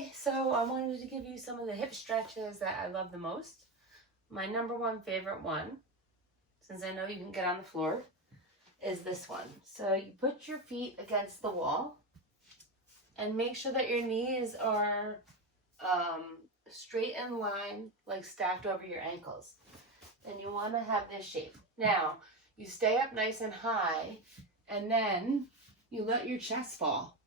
Okay, so I wanted to give you some of the hip stretches that I love the most. My number one favorite one, since I know you can get on the floor, is this one. So you put your feet against the wall and make sure that your knees are straight in line, like stacked over your ankles. And you want to have this shape. Now, you stay up nice and high, and then you let your chest fall.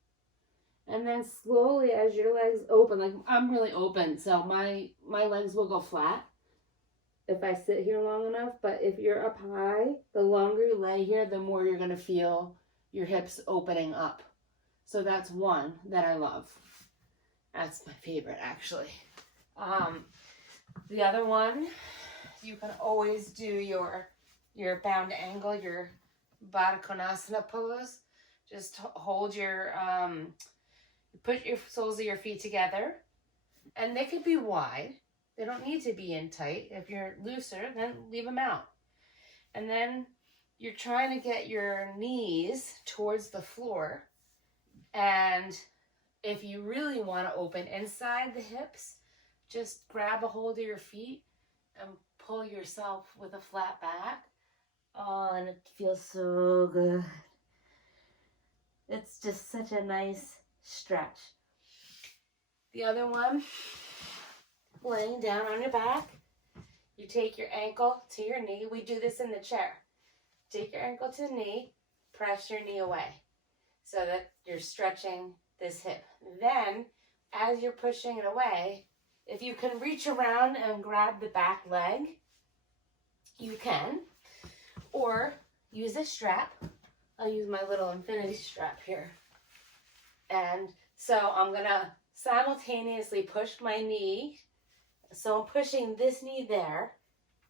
And then slowly, as your legs open, like I'm really open, so my legs will go flat if I sit here long enough. But if you're up high, the longer you lay here, the more you're going to feel your hips opening up. So that's one that I love. That's my favorite, actually. The other one, you can always do your bound angle, your Baddha Konasana pose. Just hold your, put your soles of your feet together, and they could be wide. They don't need to be in tight. If you're looser, then leave them out. And then you're trying to get your knees towards the floor. And if you really want to open inside the hips, just grab a hold of your feet and pull yourself with a flat back. Oh, and it feels so good. It's just such a nice stretch. The other one, laying down on your back, you take your ankle to your knee. We do this in the chair. Take your ankle to the knee, press your knee away so that you're stretching this hip. Then, as you're pushing it away, if you can reach around and grab the back leg, you can. Or use a strap. I'll use my little infinity strap here. And so I'm going to simultaneously push my knee. So I'm pushing this knee there,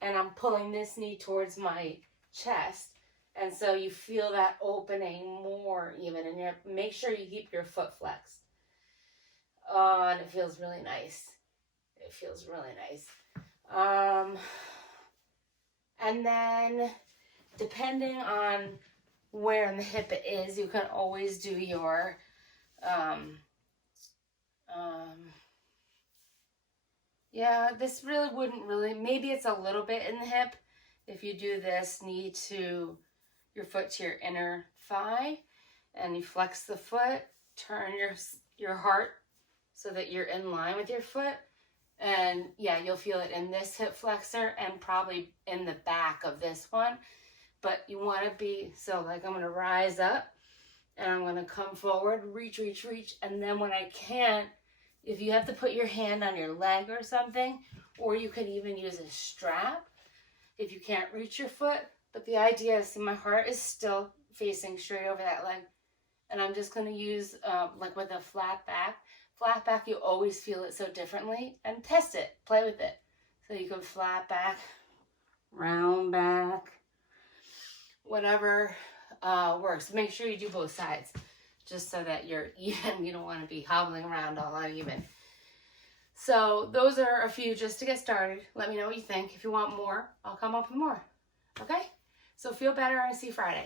and I'm pulling this knee towards my chest. And so you feel that opening more even, and you make sure you keep your foot flexed. Oh, and it feels really nice. It feels really nice. And then depending on where in the hip it is, you can always do your yeah, this really wouldn't really, maybe it's a little bit in the hip. If you do this knee to your foot to your inner thigh, and you flex the foot, turn your heart so that you're in line with your foot. And yeah, you'll feel it in this hip flexor and probably in the back of this one. But you want to be, so like I'm going to rise up and I'm going to come forward, reach, reach, reach. And then when I can't, if you have to put your hand on your leg or something, or you could even use a strap if you can't reach your foot. But the idea is, see, my heart is still facing straight over that leg. And I'm just going to use, like with a flat back. Flat back, you always feel it so differently. And test it. Play with it. So you can flat back, round back, whatever works. Make sure you do both sides, just so that you're even. You don't want to be hobbling around all uneven. So those are a few just to get started. Let me know what you think. If you want more, I'll come up with more. Okay? So feel better and see you Friday.